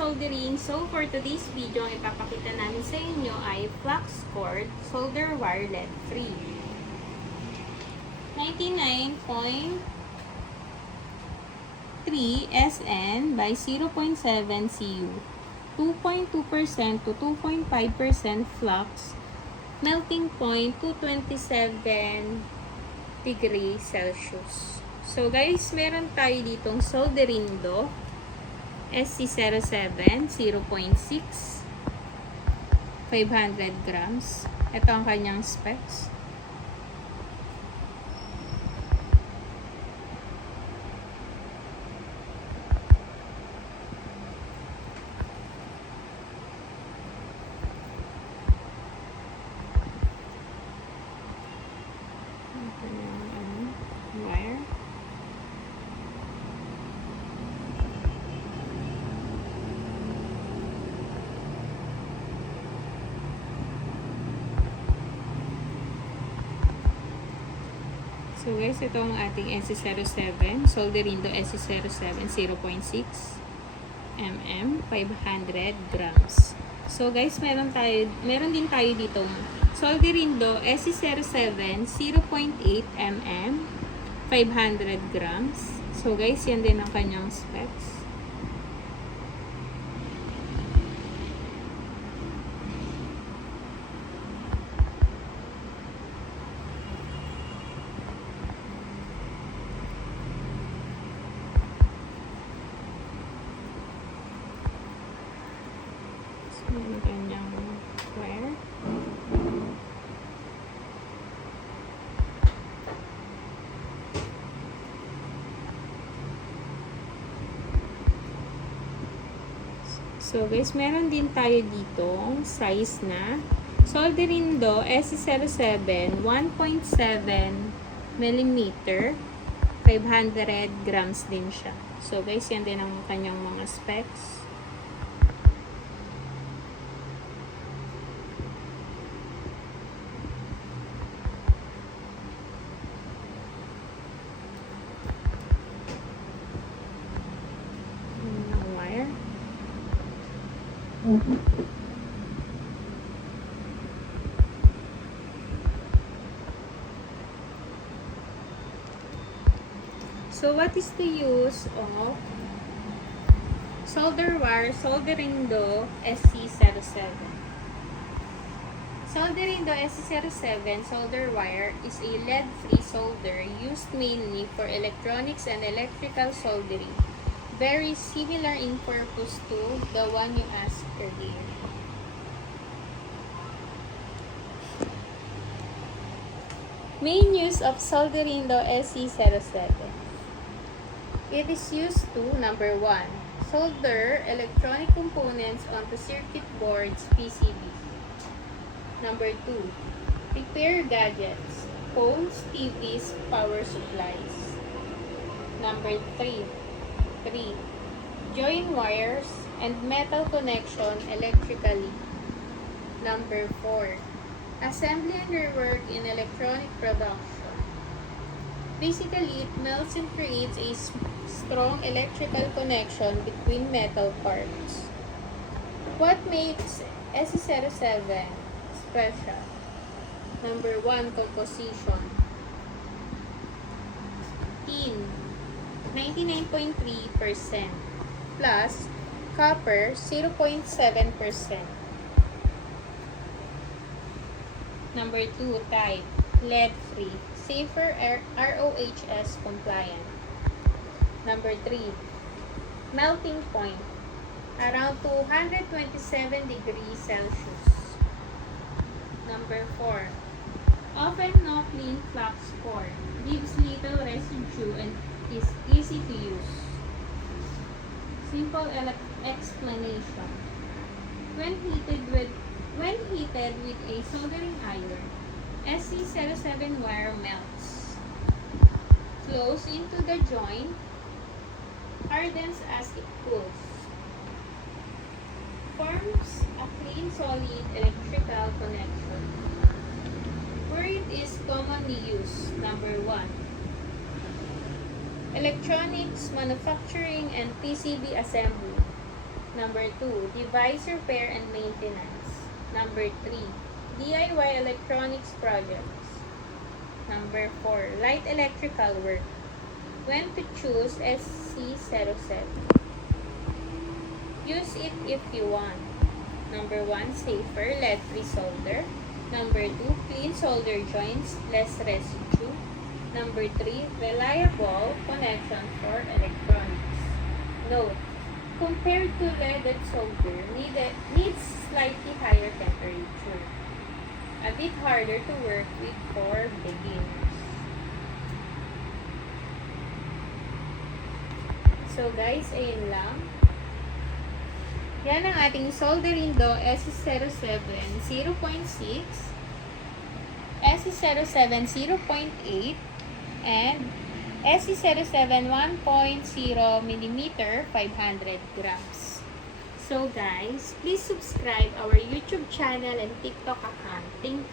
soldering. So, for today's video, ang ipapakita namin sa inyo ay flux cord solder wire LED free. 99.3 SN by 0.7 CU. 2.2% to 2.5% flux. Melting point 227 degrees Celsius. So guys, meron tayo ditong solderindo SC07 0.6 500 grams. Ito ang kanyang specs. Wire. So guys, ito ang ating SC07, solderindo SC07 0.6 mm, 500 grams. So guys, meron din tayo dito solderindo SC07 0.8 mm, 500 grams. So guys, yan din ang kanyang specs. Yung kanyang wire. So guys, meron din tayo ditong size na solderindo SC07 1.7 mm, 500 grams din siya. So guys, yan din ang kanyang mga specs. Wire. So what is the use of solder wire solderindo SC07? Solderindo SC07 solder wire is a lead-free solder used mainly for electronics and electrical soldering. Very similar in purpose to the one you asked earlier. Main use of solderindo SC07. It is used to, number 1, solder electronic components onto circuit boards PCB. Number 2, repair gadgets, phones, TVs, power supplies. Number 3, join wires and metal connection electrically. Number 4, assembly and rework in electronic production. Basically, it melts and creates a strong electrical connection between metal parts. What makes SC07 special? Number 1, composition. Tin, 99.3% plus copper 0.7%. Number 2, type lead-free, safer, RoHS compliant. Number 3, melting point around 227 degrees Celsius. Number 4, often no clean flux cord, leaves little residue and is easy to use. Simple explanation. When heated with a soldering iron, SC07 wire melts, flows into the joint, hardens as it cools, forms a clean solid electrical connection. Where it is commonly used, number 1, electronics manufacturing and PCB assembly. Number 2, device repair and maintenance. Number 3, DIY electronics projects. Number 4, light electrical work. When to choose SC07? Use it if you want. Number 1, safer, lead-free solder. Number 2, clean solder joints, less residue. Number 3, reliable connection for electronics. Note, compared to leaded solder, needs slightly higher temperature. A bit harder to work with for beginners. So guys, ayun lang. Yan ang ating soldering do SC07 0.6, SC07 0.8, and SC07 1.0 mm 500 grams. So guys, please subscribe our YouTube channel and TikTok account. Thank